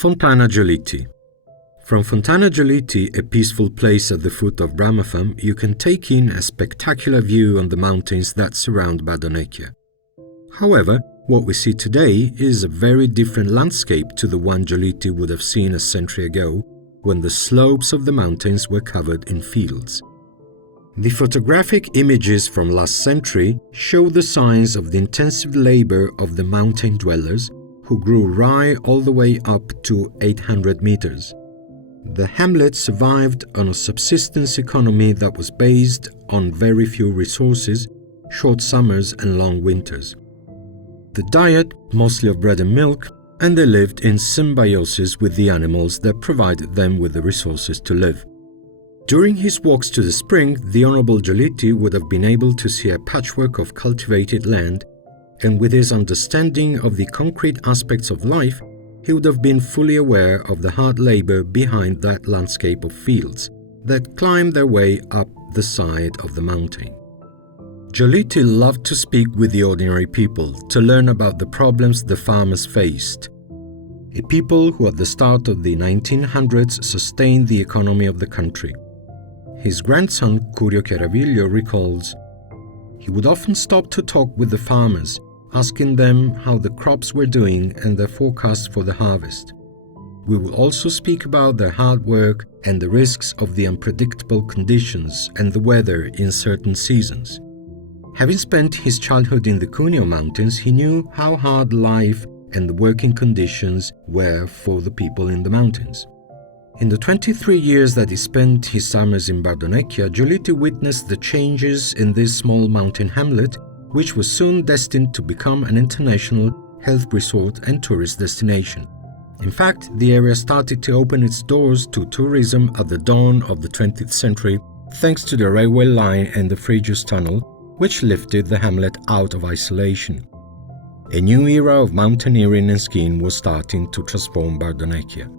Fontana Giolitti. From Fontana Giolitti, a peaceful place at the foot of Bramafam, you can take in a spectacular view on the mountains that surround Bardonecchia. However, what we see today is a very different landscape to the one Giolitti would have seen a century ago, when the slopes of the mountains were covered in fields. The photographic images from last century show the signs of the intensive labor of the mountain dwellers who grew rye all the way up to 800 meters. The hamlet survived on a subsistence economy that was based on very few resources, short summers and long winters. The diet mostly of bread and milk, and they lived in symbiosis with the animals that provided them with the resources to live. During his walks to the spring, the Honorable Giolitti would have been able to see a patchwork of cultivated land, and with his understanding of the concrete aspects of life, he would have been fully aware of the hard labor behind that landscape of fields that climbed their way up the side of the mountain. Giolitti loved to speak with the ordinary people to learn about the problems the farmers faced, a people who at the start of the 1900s sustained the economy of the country. His grandson, Curio Chiaraviglio, recalls, "He would often stop to talk with the farmers, asking them how the crops were doing and their forecasts for the harvest. We would also speak about their hard work and the risks of the unpredictable conditions and the weather in certain seasons." Having spent his childhood in the Cuneo Mountains, he knew how hard life and the working conditions were for the people in the mountains. In the 23 years that he spent his summers in Bardonecchia, Giolitti witnessed the changes in this small mountain hamlet, which was soon destined to become an international health resort and tourist destination. In fact, the area started to open its doors to tourism at the dawn of the 20th century, thanks to the railway line and the Frejus Tunnel, which lifted the hamlet out of isolation. A new era of mountaineering and skiing was starting to transform Bardonecchia.